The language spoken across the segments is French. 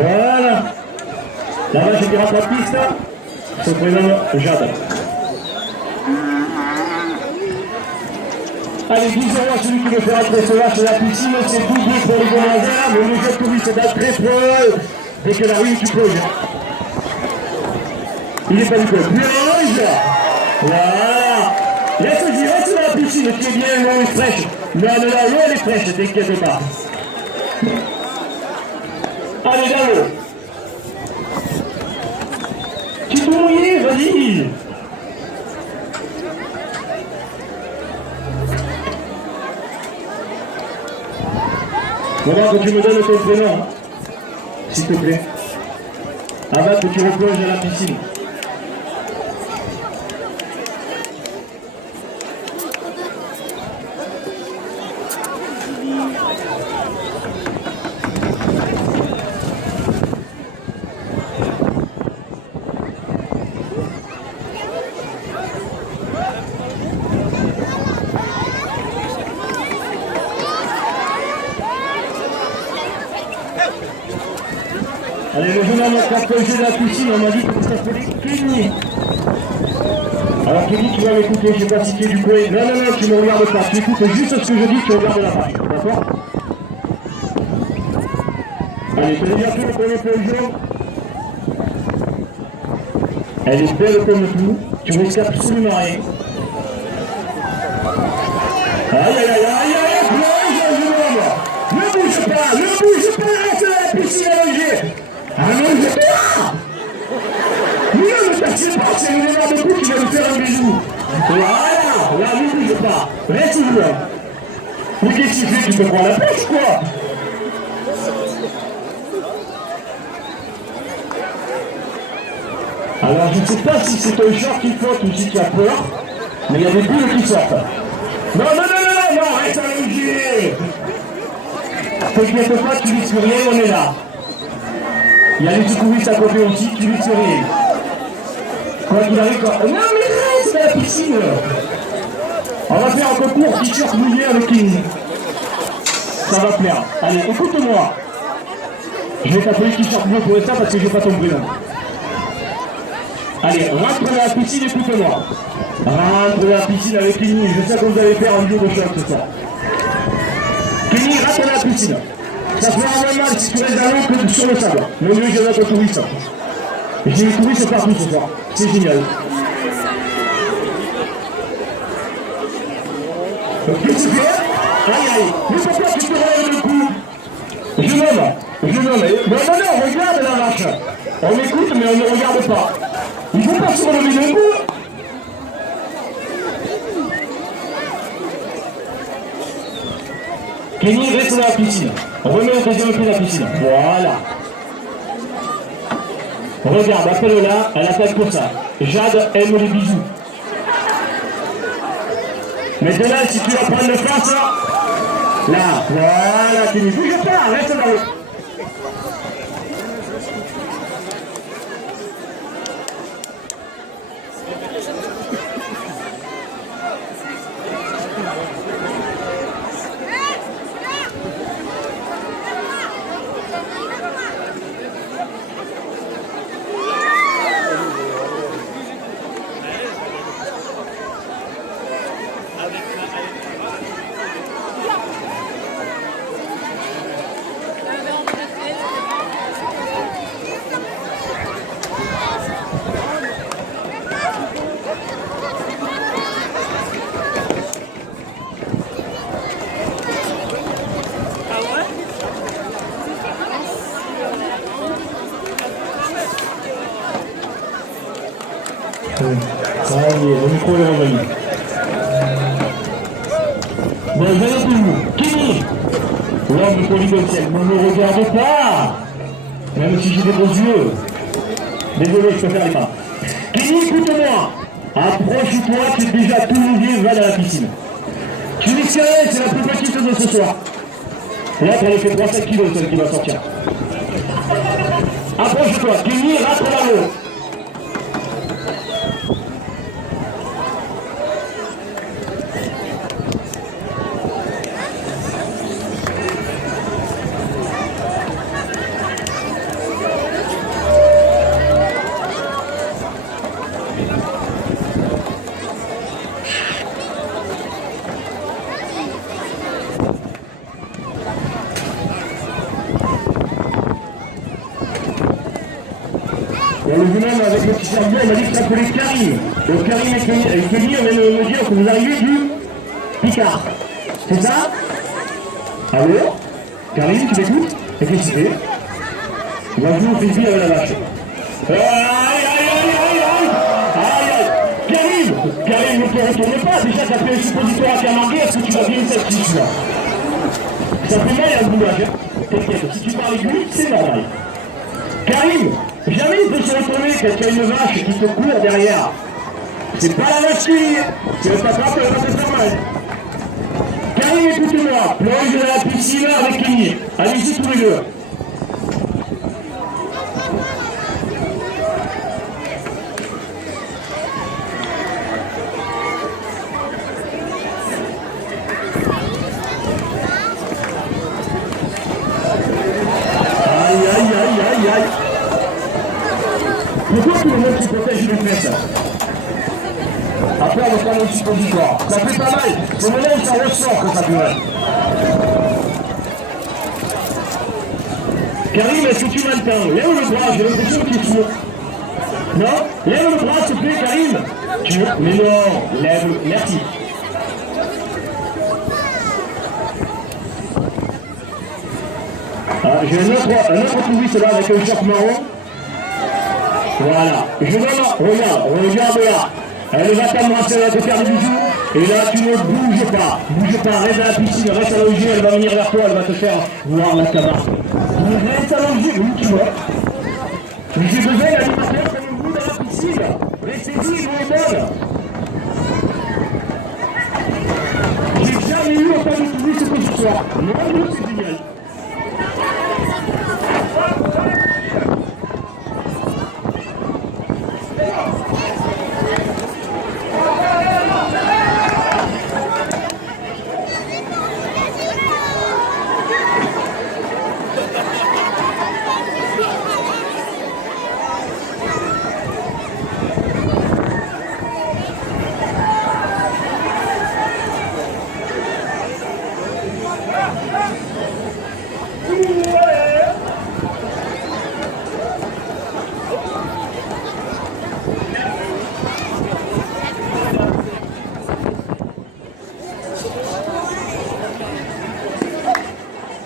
Voilà. Là-bas, je dirais la piste. Se prénomme Jade. Allez, 10 € à celui qui veut faire après cela sur la piscine. C'est doublé pour les demoiselles. Le nouveau touriste est d'entrée pour dès qu'elle arrive, tu plonges. Il n'est pas du tout. Plonge. Voilà. Laisse dire, reste dans la piscine qui est bien, l'eau est fraîche. Non, l'eau elle est fraîche, t'inquiète pas. Allez, dans l'eau. Tu peux mouiller, vas-y. Regarde que tu me donnes ton prénom, hein, s'il te plaît. Avant que tu replonges dans la piscine. Allez, le jeune homme a plongé dans la piscine, on m'a dit que ça s'appelait Kenny. Alors Kenny, tu vas m'écouter, je ne sais pas si tu es du coin. Non, non, non, tu ne me regardes pas, tu écoutes juste ce que je dis, tu regardes la page, d'accord? Allez, tu as déjà fait le premier plongeon. Elle est belle comme tout, tu risques absolument rien. Aïe, aïe, aïe, aïe, aïe, plonge, jeune homme. Ne bouge pas, reste dans la piscine allongée. Allongez-toi! Oui, ne t'assieds pas, c'est une énorme coup qui va nous faire un bisou. Voilà, là, ne bouge pas, reste là. Mais qu'est-ce que tu fais? Tu te prends la pêche, quoi? Alors, je ne sais pas si c'est un short qui flotte ou si tu as peur, mais il y a des bulles qui sortent. Non, non, non, non, non, reste allongé. T'inquiète pas, tu risques rien, on est là. Il y a les secouristes à côté aussi, tu risques rien. Quoi qu'il arrive, quoi. Non, mais reste à la piscine. On va faire un concours t-shirt mouillé avec Kenny. Ça va plaire. Allez, écoute-moi. Je vais t'appeler t-shirt bleu pour ça parce que je n'ai pas ton prénom. Allez, rentre dans la piscine, écoute-moi. Rentre dans la piscine avec Kenny. Je sais que vous allez faire un jour de choc ce soir. Kenny, rentre dans la piscine. Ça fera moins mal si tu restes dans l'eau que sur le sable. Mon Dieu, j'ai notre touriste. J'ai des touristes partout ce soir. C'est génial. Qu'est-ce que tu fais? Aïe aïe. Mais pourquoi tu te relèves le cou? Jeune homme. Non, non, regarde la vache. On écoute, mais on ne regarde pas. Il ne faut pas se relever d'un coup. Kenny, reste dans la piscine. Remets le deuxième pied dans la piscine. Voilà. Regarde, appelle-la, elle attaque pour ça. Jade aime les bisous. Maintenant, si tu vas prendre le face, là, voilà, Kenny. Bouge pas, reste dans l'eau. Ça y est, le micro est revenu. Bon, venez pour vous. Kenny, l'homme polygociel, ne me regarde pas. Même si j'ai des beaux yeux. Désolé, je peux faire les mains. Kenny, écoute-moi. Approche-toi, tu es déjà tout mouillé, va dans la piscine. Tu dis que c'est la plus petite de ce soir. Là, elle fait 3-7 kilos, celle qui va sortir. Approche-toi, Kenny, rentre dans l'eau. On le vu même avec le petit cerveau, on m'a dit que ça s'appelait Karim. Donc Karim et Kenny, on vient de me dire que vous arrivez du Picard. C'est ça? Allô? Karim, tu m'écoutes? Et qu'est-ce que tu fais? On va jouer au frisbee avec la vache. Aïe, aïe, aïe, aïe, aïe, aïe, aïe. Karim, ne te retourne pas. Déjà, t'as fait un suppositoire à Camargue, est-ce que tu vas bien cette fiche là? Ça fait mal à le boulage, hein? T'inquiète, si tu parles aiguë, c'est normal. Karim, jamais il peut se retourner quand il y a une vache qui te court derrière. C'est pas la vache qui elle t'attrape, elle va te faire mal. Karim, écoute-moi, plonge dans la piscine avec Kenny. Allez-y tous les deux. Pourquoi tout le monde se protège les fesses? Après, on va prendre un suppositoire. Ça fait pas mal. C'est le moment où ça ressort que ça fait mal. Karim, est-ce que tu m'entends? Lève le bras, j'ai l'impression que tu es sourd. Non? Lève le bras, s'il te plaît, Karim. Mais non, lève. Merci. Ah, j'ai un autre touriste là avec un short marron. Voilà. Je donne, regarde là. Elle va t'embrasser, elle va te faire des bisous. Et là, tu ne bouges pas. Bouge pas, reste à la piscine, reste allongé, elle va venir vers toi, elle va te faire voir la cabane. Reste allongé, oui, tu vois. J'ai besoin d'animateurs comme vous dans la piscine. Restez-y, vous les bonnes. J'ai jamais eu autant de touristes que ce soir. Non, c'est génial.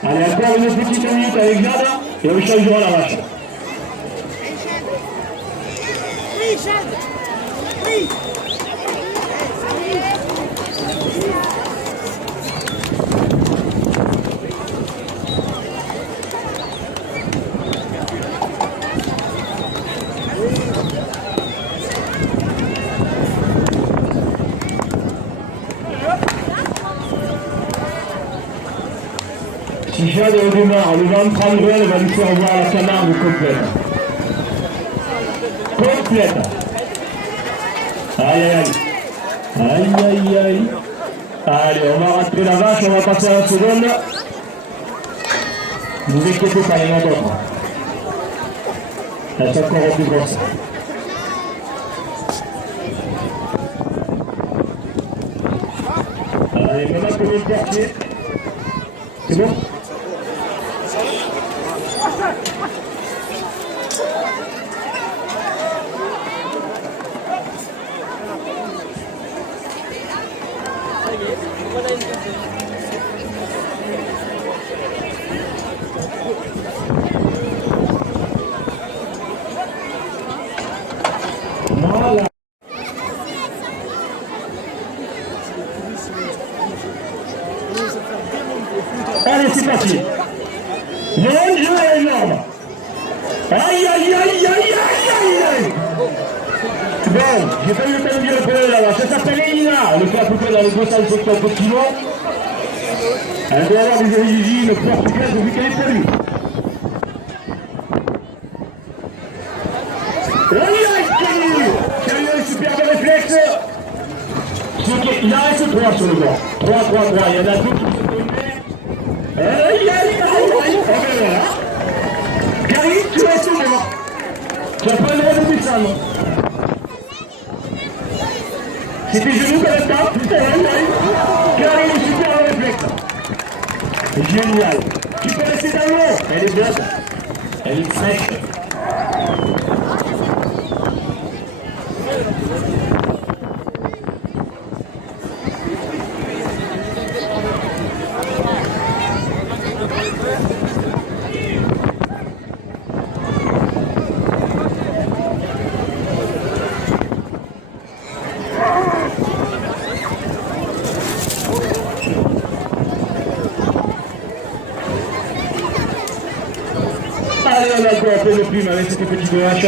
Allez, encore une petite minute avec Jade et on changera la vache. Oui, Jade. Oui. Si Jade redémarre, le ventre en elle va lui faire voir la Camargue complète. Complète. Aïe aïe aïe. Aïe aïe aïe. Allez, on va rentrer la vache, on va passer à la seconde. Ne vous inquiétez pas, il y en a d'autres. Elles sont encore plus grosses. Allez, maintenant que le quartier. C'est bon? Voilà. Allez, c'est parti. L'enjeu est énorme. Aïe, aïe, aïe, aïe, aïe, aïe, aïe. Bon, j'ai pas eu le temps de dire le problème là-bas. Ça s'appelle Elina. Elle fait à peu près dans les 250 kilos. Elle doit avoir des origines portugaises vu qu'elle est poilue. Aïe, aïe, Kelly. Kelly a un superbe réflexe. Il en reste 3 sur le bord. 3. Il y en a 2 qui se donnent. Aïe, aïe, aïe, aïe. Oh ben voilà. Karim, tu restes au bord. Tu n'as pas le droit de descendre. C'est tes genoux qu'elle attend. Putain, aïe, aïe. Karim, super réflexe. Génial. Tu peux rester dans l'eau. Elle est bonne. Elle est fraîche. Allez, on a encore un peu de plume avec cette petite hache.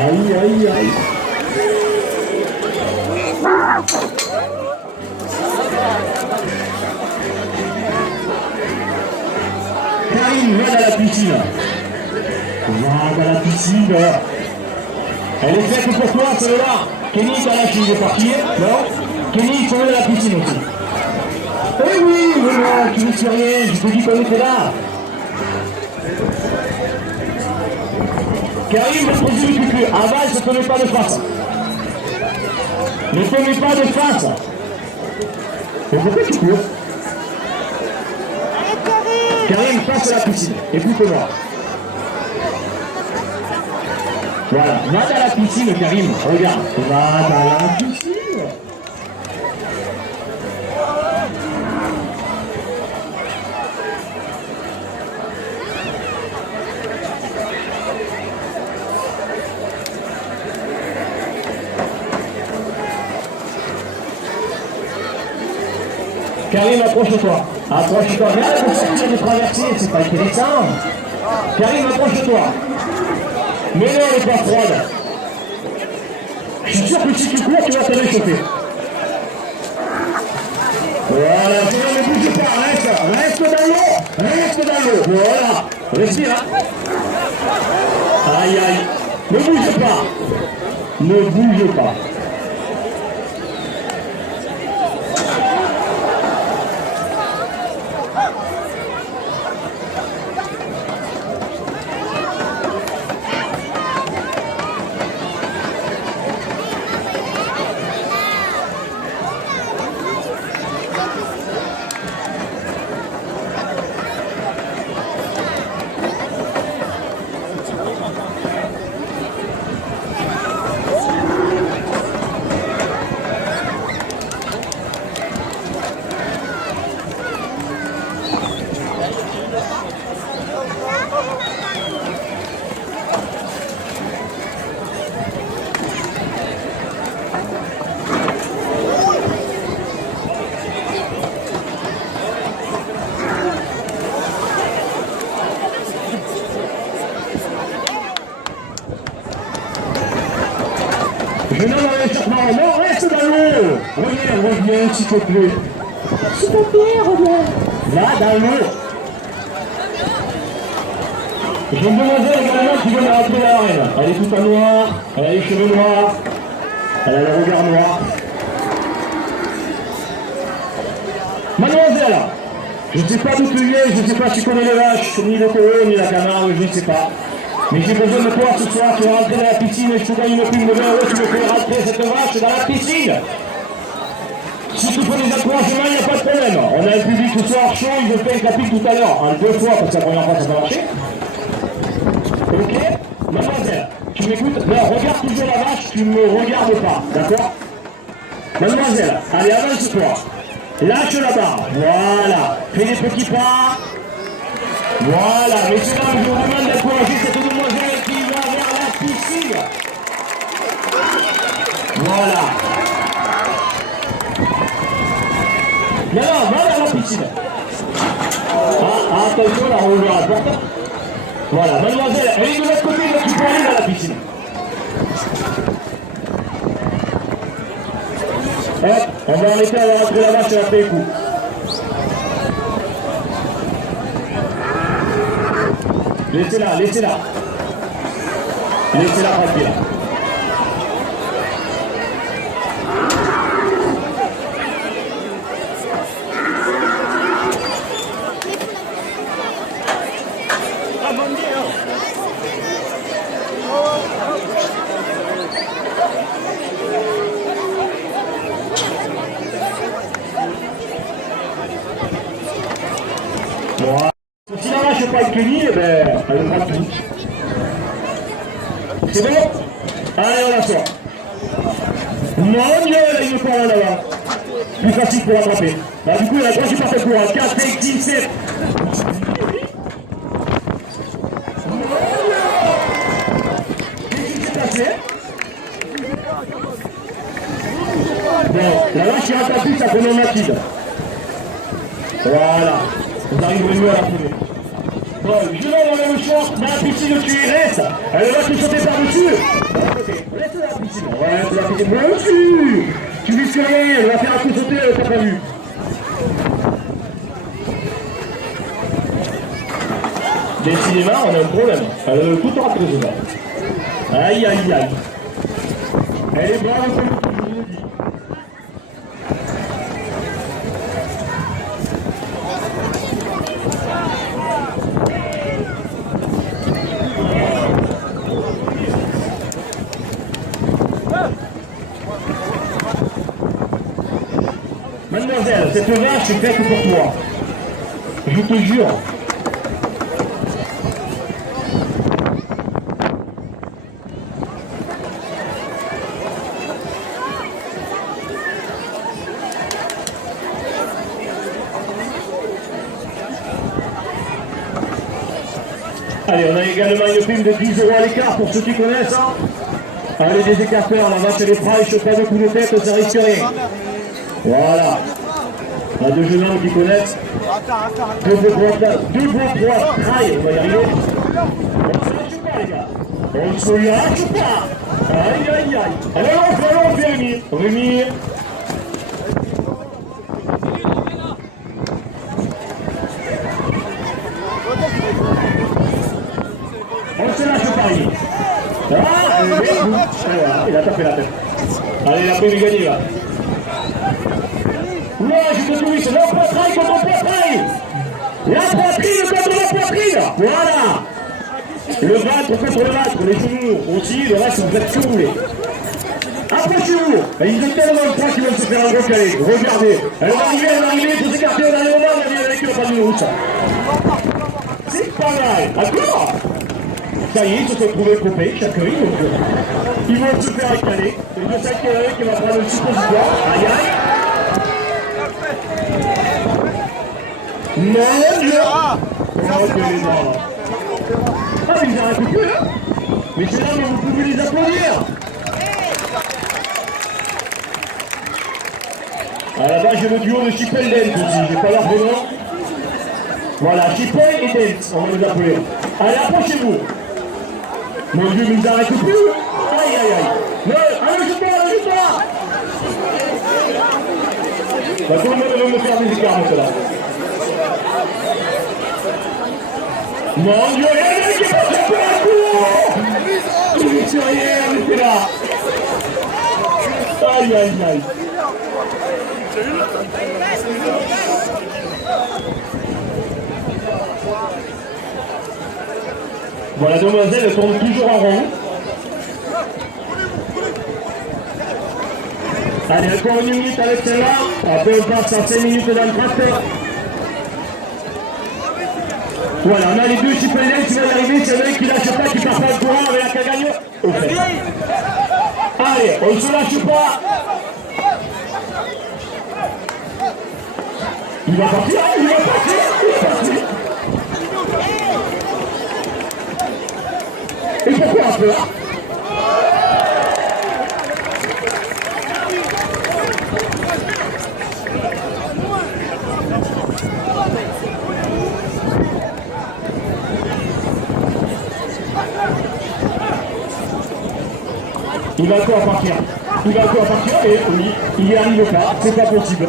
Aïe, aïe, aïe. Karim, va dans la piscine. Va dans la piscine. Elle est faite pour toi, celle-là. Kenny, t'as lâché, il est parti. Non? Kenny, il faut aller à la piscine aussi. Eh oui, voilà, tu ne sais rien, je te dis qu'on était là. Karim, ne te dis plus. Aval, ne te mets pas de face. Ne te mets pas de face. Mais pourquoi tu cours? Karim, passe à la piscine. Écoute-moi. Voilà, va dans la piscine, Karim. Regarde. Va dans la piscine. Karim, approche-toi. Approche-toi. Regarde pour sortir de traverser, c'est pas intéressant. Karim, approche-toi. Mais non, elle n'est pas froide. Je suis sûr que si tu cours, tu vas te réchauffer. Voilà, ne bouge pas, reste dans l'eau. Reste dans l'eau. Voilà. Respire. Hein. Aïe, aïe. Ne bouge pas. Ne bouge pas. Je n'en avais pas. Non, reste dans l'eau. Reviens, s'il te plaît. S'il te plaît, reviens. Là, dans l'eau. J'ai une demoiselle également qui vient de rentrer dans l'arène. Elle est toute en noir, elle a les cheveux noirs, elle a le regard noir. Mademoiselle, je ne sais pas d'où tu viens, je ne sais pas si tu connais les vaches, ni le taureau, ni la Camargue, je ne sais pas. Mais j'ai besoin de toi ce soir, tu vas rentrer dans la piscine et je te donne une prime de 20 €, tu me fais rentrer cette vache dans la piscine. Si tu fais des encouragements, il n'y a pas de problème. On a un public ce soir chaud, il me fait un capitre tout à l'heure, en 2 fois, parce que la première fois ça va marcher. Ok? Mademoiselle, tu m'écoutes? Non, regarde toujours la vache, tu ne me regardes pas, d'accord? Mademoiselle, allez, avance-toi. Lâche la barre, voilà. Fais des petits pas. Voilà, messieurs, dames, je vous demande d'encourager cette demoiselle qui va vers la piscine. Voilà. Non, va vers la piscine. Ah, attention, là, on ouvre la porte. Voilà, mademoiselle, elle est de l'autre côté, donc tu peux aller dans la piscine. Hop, on va arrêter, on va rentrer la vache et après les coups. Laissez-la, laissez-la. Laissez-la tranquille. Voilà. Si la vache pas Kenny, eh ben, elle prend tout. C'est bon? Allez, on la sort. Mon Dieu, là, il est pas là-bas. Plus facile pour attraper. Bah, du coup, il y a 3 super fait courant. 4, 5, 6, 7. Qu'est-ce qui s'est passé? Bon, la vache, il rattrape sa chronomatique. Voilà. Vous arriverez mieux à la trouver. Bon, je vais enlever le choix dans la piscine où tu y restes. Elle va te sauter par-dessus. Reste dans la piscine. Ouais, c'est la piscine. Moi aussi. Tu vis sur rien, elle va faire un coup sauter, elle t'a pas vu. Décidément, on a un problème. Elle veut tout rentrer dedans. Aïe, aïe, aïe. Elle est brave comme je vous l'ai dit. Mademoiselle, cette vache est faite pour toi. Je te jure. Allez, on a également une prime de 10 € à l'écart pour ceux qui connaissent. Hein. Allez, des écarteurs, la vache elle est fraîche, pas de coup de tête, ça risque rien. Voilà. On a 2 jeunes hommes qui connaissent. 2 fois 3 trailles, on va y arriver. On se lâche pas, les gars. On se lâche pas. Aïe, aïe, aïe. Allez, on fait Rémi. Rémi. On se lâche pas, Rémi. Ah, il a tapé la tête. Allez, la prime est gagnée, là. Ouais, je te dis, c'est la poitrine contre la poitrine. La poitrine contre la poitrine. Voilà. Le ventre contre le ventre, les genoux aussi, le reste, vous faites ce que vous voulez. Approchez-vous. Ils ont tellement de poids qu'ils vont se faire un gros calé. Regardez. Elle va arriver, il faut s'écarter au dernier moment, il va avec le pas de route. C'est pas mal. D'accord. Ça y est, ils se sont trouvés coupés, chacun, ils vont se faire caler. Et je sais qu'il y en a un qui va prendre le suppositoire. Aïe aïe. Mon Dieu! Oh, que les gens! Ah, mais ils arrêtent plus, là! Mais c'est là que vous pouvez les applaudir! À la base, j'ai le duo de Chipel et Dent aussi, j'ai pas leur prénom. Voilà, Chipel et Dent, on va les appeler. Allez, approchez-vous! Mon Dieu, mais ils arrêtent plus! Aïe, aïe, aïe! Non, allez, je toi! Bah, tout le monde va me faire des écarts, là. Mon Dieu, il y a qui est passé pour un coup! Il est sur rien, on était là! Aïe, aïe, aïe! Bon, la demoiselle elle tourne toujours en rond. Allez, encore 1 minute avec celle-là. Après, on passe à 5 minutes dans le tracteur. Voilà, on a les 2 Chipelden qui vont y arriver, c'est l'un qui lâche pas, qui part pas le courant avec la Cagagno. Okay. Allez, on ne se lâche pas. Il va partir, il va partir. Et pourquoi un peu? Il va encore partir. Il va encore partir et oui, il n'y arrive pas, c'est pas possible.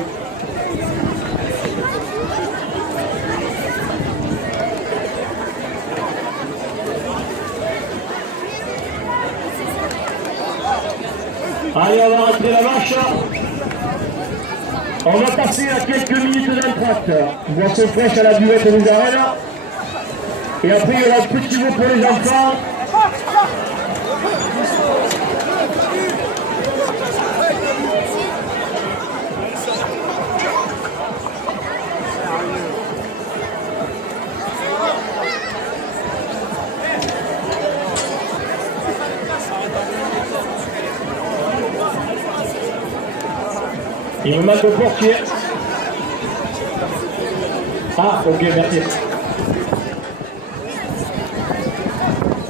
Allez, on va rentrer la vache. On va passer à quelques minutes d'impact. Boisson fraîche à la buvette nous arène. Et après, il y aura un petit mot pour les enfants. Il me manque le portier. Ah, ok, merci.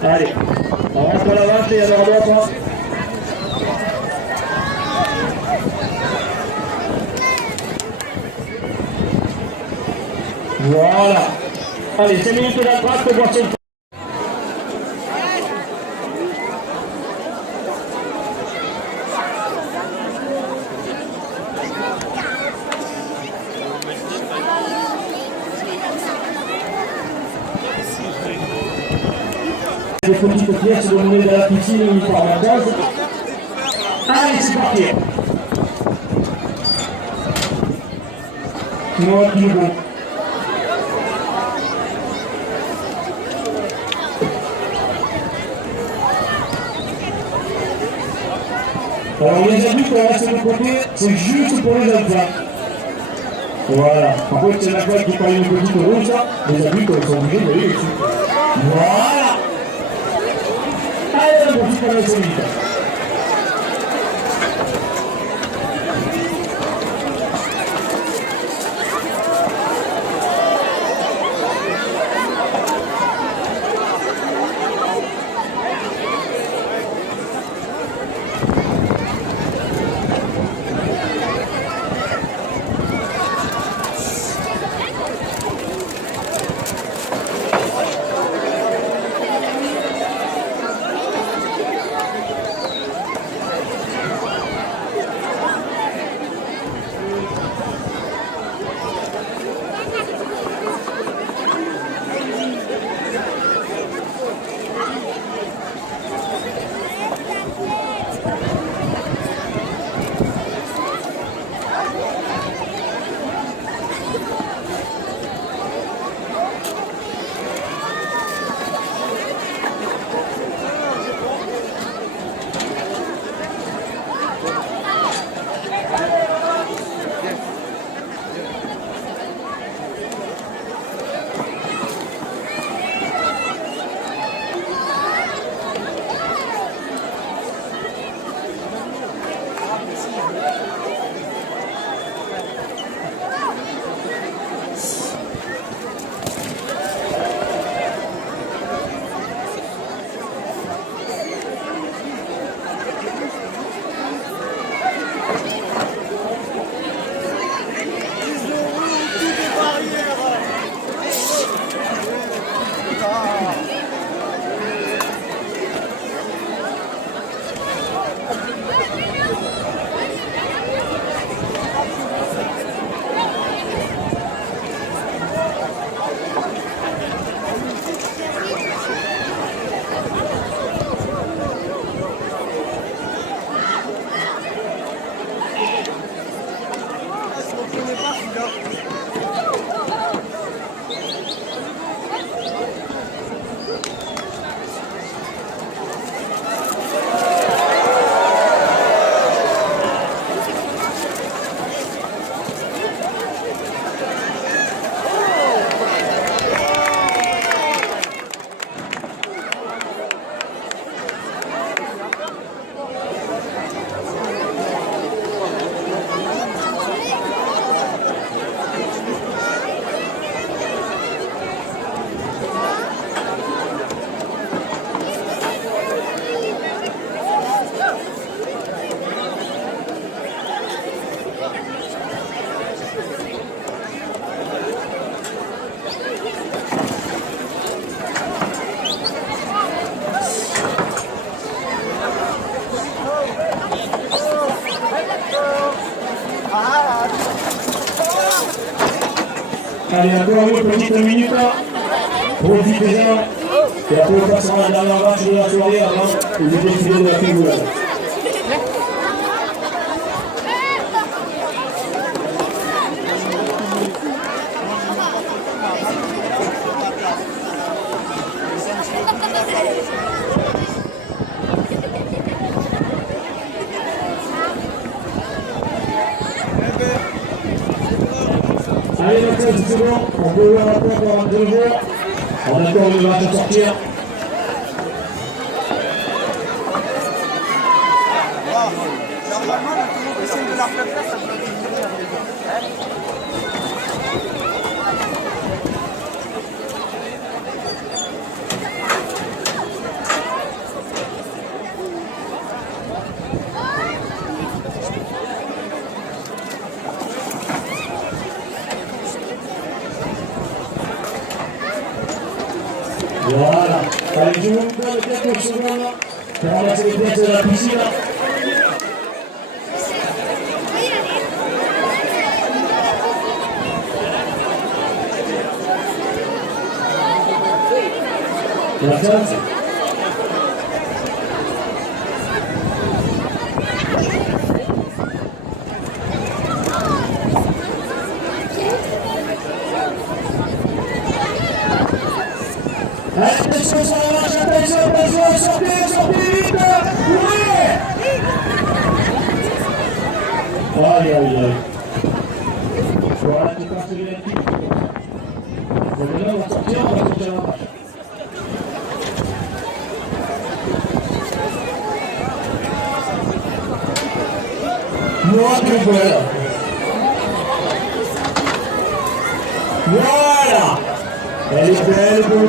Allez, on rentre à l'avance et il y en aura d'autres. Voilà. Allez, 5 minutes d'attaque pour voir son. Les petites pièces de monnaie de la piscine une fois en base. Allez, c'est parti. Non, qui est bon. Alors les adultes, on reste de côté, c'est juste pour les enfants. Voilà. Par contre, c'est la fois qui parle une petite rouge, les adultes sont obligés de aller dessus. Voilà. Allez, on profite de la solide. Allez, encore une petite minute. Profitez-en. Et après, on passera à la dernière match de la soirée avant le défilé de la figurade. Allez, maintenant, c'est bon. On peut ouvrir la porte avant 2 jours. On a encore une match à sortir. Normalement, on essaie de la faire, ça peut Voilà. Allez, je vous donne quelques secondes pour ramasser les pièces de la piscine. La chance. Attention sur la marche, attention, sortez vite. Ouais. Aïe, aïe, aïe. Voilà, tu passes les filles. Maintenant, on va sortir la marche. Voilà. Elle est belle pour nous.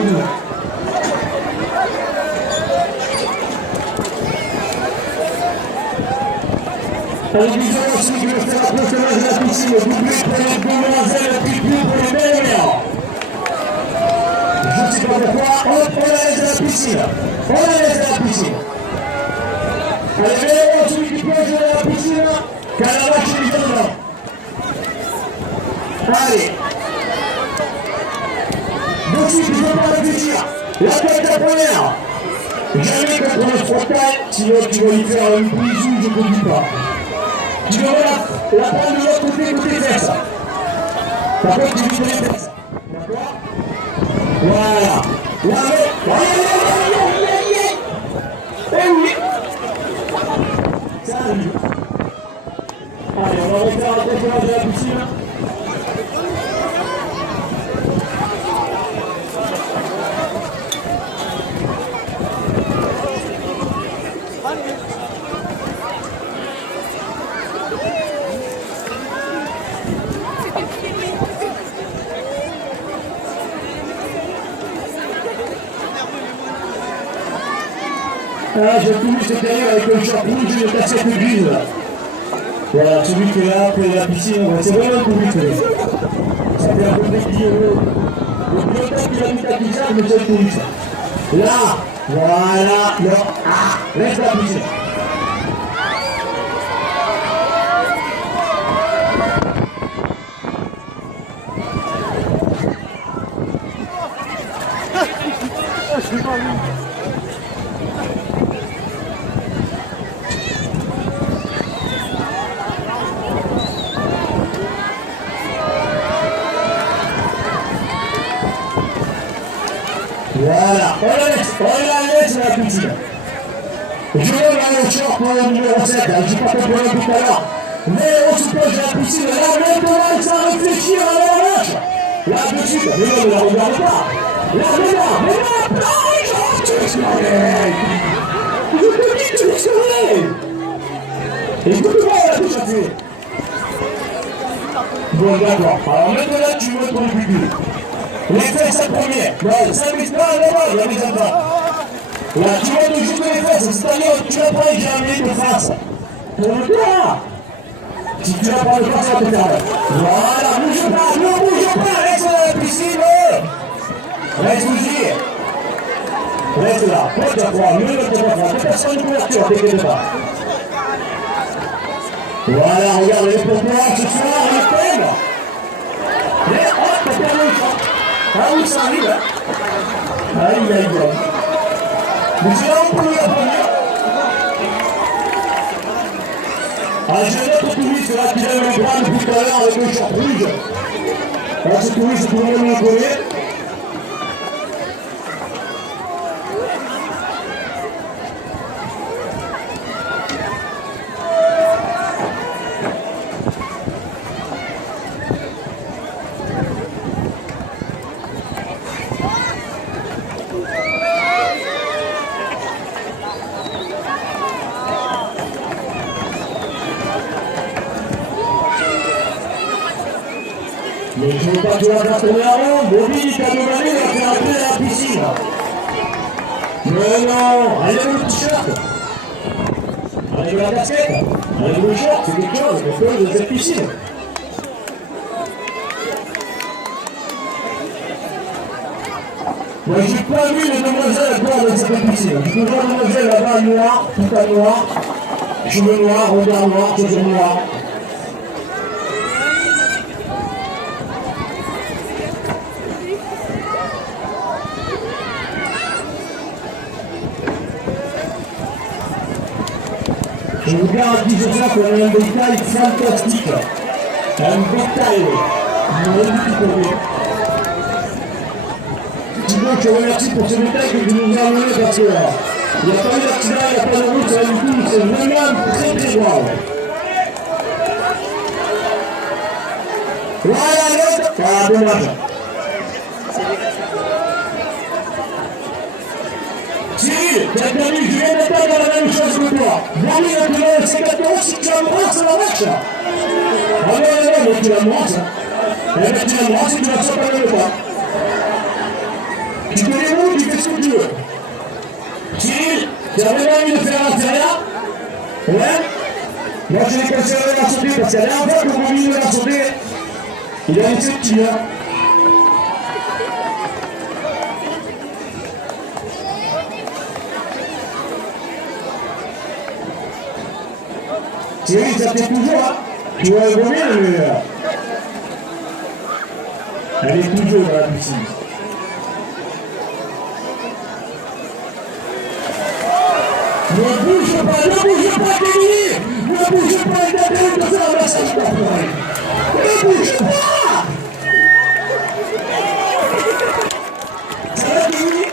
On vous aussi que le faire approchement de la piscine, vous pouvez prendre une demoiselle un petit peu pour les meilleurs. Je ne sais pas pourquoi, on la laisse à la piscine. On la laisse à la piscine. Allez, meilleur celui qui peut jouer à la piscine, car la vache est dedans. Allez. Donc, si tu ne veux pas réfléchir, la tête à première. Jamais contre le frontal, sinon tu vas lui faire un bisou, je ne conduis pas. Tu vas la prendre de l'autre côté fesses. Par contre, tu lui fais les fesses. D'accord? Voilà. Eh oui. Ça arrive. Allez, on va refaire un contrôle de la piscine. Ah, j'ai tout mis cette année avec le chapeau, j'ai une cassette grise. Voilà, celui qui est là après la piscine, c'est vraiment un public. Ça fait un peu d'équilibre. Le pilotage qui a mis ta piscine, mais c'est le public. Là, voilà, là, ah, laisse la piscine. Voilà, on la laisse la piscine. Je vais aller au short pour le numéro 7, je ne sais pas compris tout à l'heure. Mais on se pose la piscine, là maintenant, ça réfléchit à la vache. Là, de suite, mais non, ne la regarde pas. Là, mais non, tu es surveillé. Je te dis que tu es surveillé. Écoute-moi, là, tout ça fait. Bon, d'accord. Alors maintenant, tu montes ton public. Les fesses en premier. Non, 5 minutes, non, il y a des enfants. Là, tu vas nous jouer les fesses, c'est-à-dire que tu vas pas examiner de face. Pour le toi. Si tu vas pas le face, ça te faire. Voilà, ne bouge pas, reste dans la piscine. Reste bouger. Reste là, porte à toi, mieux ne te pas faire. Personne de couverture, t'inquiète pas. Voilà, regardez pour toi, ce soir, le thème. Mais hop, t'as perdu le temps. Ah oui, ça arrive, hein. Aïe, aïe, aïe. Mais c'est là où on peut la première. Ah, j'ai notre touriste là qui lève le bras depuis tout à l'heure avec le short rouge. Alors, ce touriste, tout le monde le connaît. Mais je ne veux pas que tu vas faire tourner avant. Bobby, t'as demandé, il va faire appeler à la piscine. Mais non, allez le t-shirt. Allez la casquette. Allez le short, c'est quelque chose, quelque chose de cette piscine. Moi, j'ai pas vu les demoiselles encore dans cette piscine. Je peux voir demoiselles là-bas noir, tout à noir, cheveux noirs, regard noir, cheveux noirs. Je vous garantis ce soir qu'on a un détail fantastique. Un détail. Thibaut, je te remercie pour ce détail que tu nous as amené parce qu'il n'y a pas eu d'accident, il n'y a pas de route, ça du tout, c'est vraiment très très grave. Voilà l'autre. Ah, dommage. Cyril, tu as perdu, je viens d'attendre la même chose que toi. Bon, maintenant, c'est 14, si tu embrasses la vache. Ah non, non, non, tu l'embrasses. Eh bien, tu l'embrasses et tu la sors pas même pas. Tu te débrouilles, tu fais ce que tu veux. Cyril, tu as vraiment envie de faire l'intérieur? Ouais? Moi, je l'ai conservé la sauter parce que la dernière fois que vous venez de la sauter, il a laissé petit, hein. Cyril, ça fait toujours, hein? Tu vois le gommé, mais elle est toujours dans la piscine. Ne bouge pas, Kémy! Ne bouge pas, il a de faire un massage corporel. Ne bouge pas! Ça va, Kémy?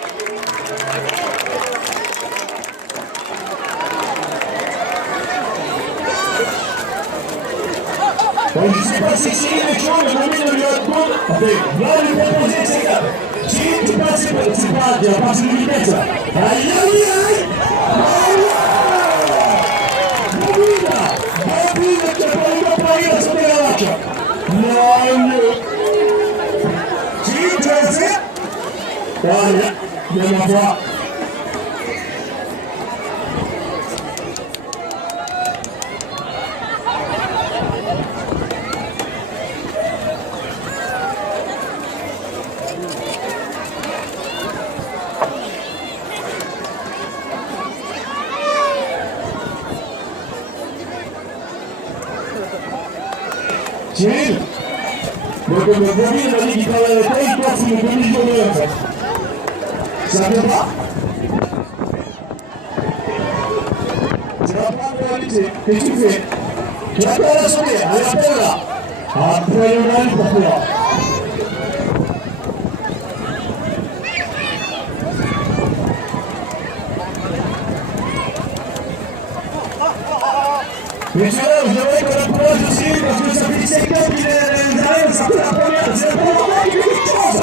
Bon, je ne sais pas si Cyril est chaud, mais Romy ne lui a pas de compte. Enfin, va lui proposer ses gars. Cyril, tu passes, tu as parti de vitesse. Aïe, aïe, aïe! Cyril, tu as fait? Voilà, de ma foi. Cyril, donc le premier m'a dit qu'il travaille avec toi, toi tu me commis journée en fait. Ça ne fait pas? Tu vas pas en réalité. Qu'est-ce que tu fais? Tu vas pas la sauter, allez appelle là. Après le mal pour toi. Mais tu vois, je devrais qu'on approche aussi, parce que ça fait 5 ans qu'il est derrière, ça fait la première, c'est la première fois qu'il fait quelque chose.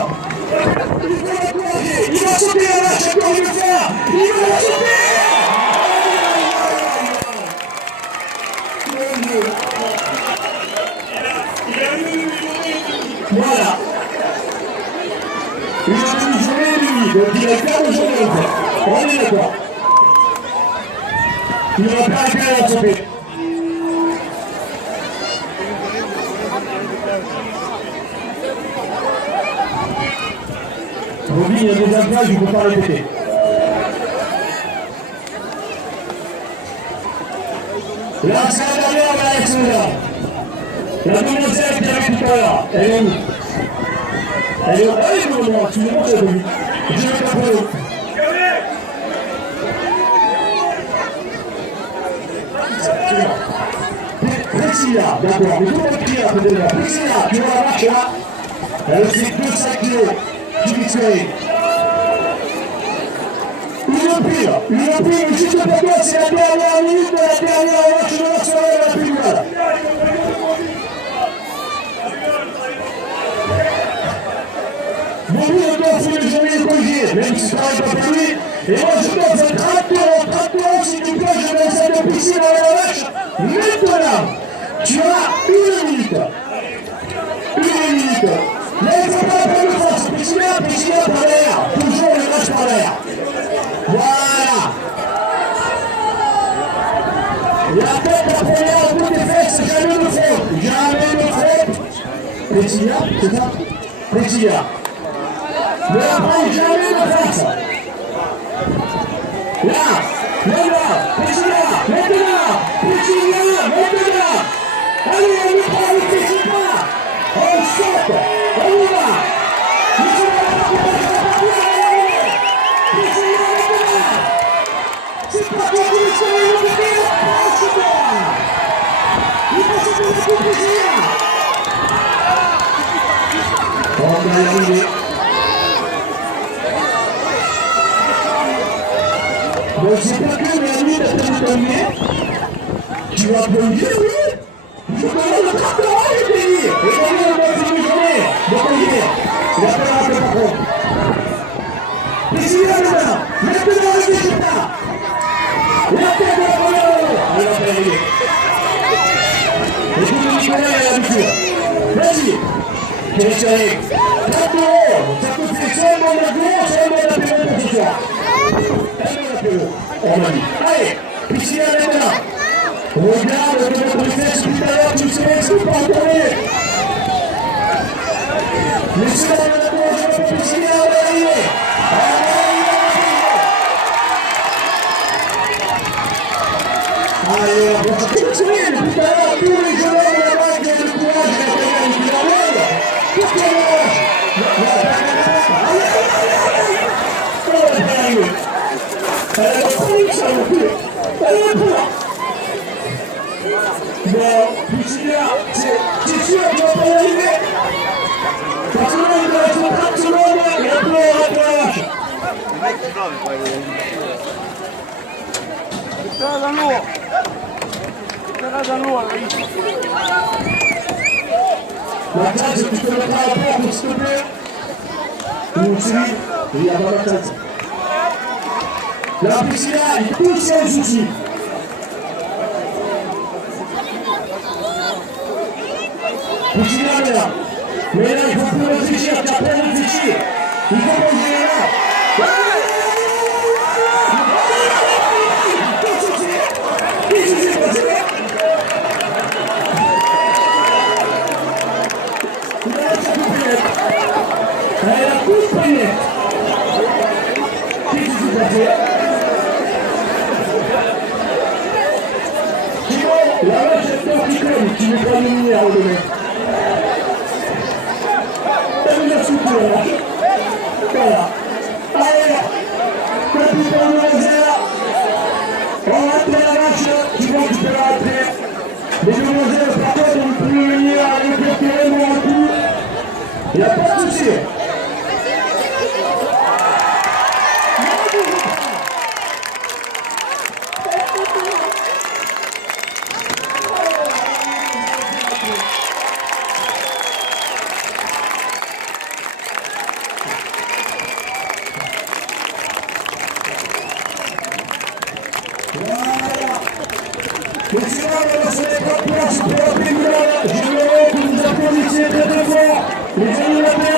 Il va sauter la vache, encore une fois. Il va la sauter. Voilà. Il a une journée et demie, donc il a 4 journées en fait. On est d'accord. Il ne va pas arrêter à la sauter. Romy, il y a des avantages, je ne peux pas répéter. Là, c'est la dernière, on va être là. La demoiselle qui est avec tout à l'heure, elle est où? Elle est où? Elle est où? Tu me montres, Romy. Je vais t'appeler. Priscilla, d'accord, mais comment tu as peut-être là? Priscilla, tu vois la marche là? Elle fait 2-5 kilos. Une pile, juste pour toi, c'est la dernière minute de la dernière match de la soirée, la plus mal. Bon, lui, on doit faire une journée corrigée, même si ça n'est pas permis. Et moi, je dois faire 30 euros, si tu peux, je vais essayer de piscine dans la match. Maintenant, tu as une minute. Mais il ne faut pas prendre de force. Piscina par l'air. Toujours le match par l'air. Voilà. La tête la première, toutes les fesses, jamais de faute. Jamais de faute. Priscilla, c'est ça? Priscilla. Ne la prends jamais de face. Là, petit là, maintenant, allez, on ne prend, on ne fait pas. On saute, on y va. Petit là, c'est pas toi qui le sauve, il va faire la passe. Il va se faire la coupe ici. On va y arriver. Donc c'est pas que la nuit d'après le premier, tu vas applaudir, oui. Je te donne le carton, je t'ai dit. Et quand on va finir une journée de congé, il a pas raté par contre. Mais si là maintenant, le résultat. La tête de la première euro. Il va pas y arriver. Écoute Nicolas, il a l'habitude. Vas-y. Christian, 4 euros. Ça te fait seulement de gros, seulement d'apéro pour ce soir. On m'a dit. Allez, Piscina maintenant. Regarde de votre fesse tout à l'heure, tu sais, c'est pas entendu. Laissez-la de la gauche, je peux Piscina, on va arriver. Allez, on va continuer. Tout à l'heure, tous les joueurs de la bague de courage, je vais regarder qui l'enlève. Tout à l'heure. Allez. Elle a la folie, ça non plus. Elle est pour. Bon, Piscina, c'est sûr qu'il va pas y arriver. Parce que là, il doit être 30 secondes et après, on rattrape. La tête, tu te mettras à la porte, s'il te plaît. Ou celui, il y a pas la tête. La Piscina, il pousse les outils. Piscina, là. Mais là, il faut plus réfléchir, tu as plein de réfléchir. Il faut bouger là. Qu'est-ce qui s'est passé? Il a la coupinette. Elle a la coupinette. Qu'est-ce qui s'est passé? La vache est pas qui comme, tu n'es pas lumière au domaine. Elle est la souple là. Voilà. Allez, capitaine de Rosaire. On rentre la vache, tu vois que tu peux la rentrer. Les demoiselles, par contre, on ne peut plus venir avec le terrain ou un coup. Il n'y a pas de souci. Monsieur, on se met pas de place pour la pénale. Je veux que vous applaudissiez très très fort les animateurs.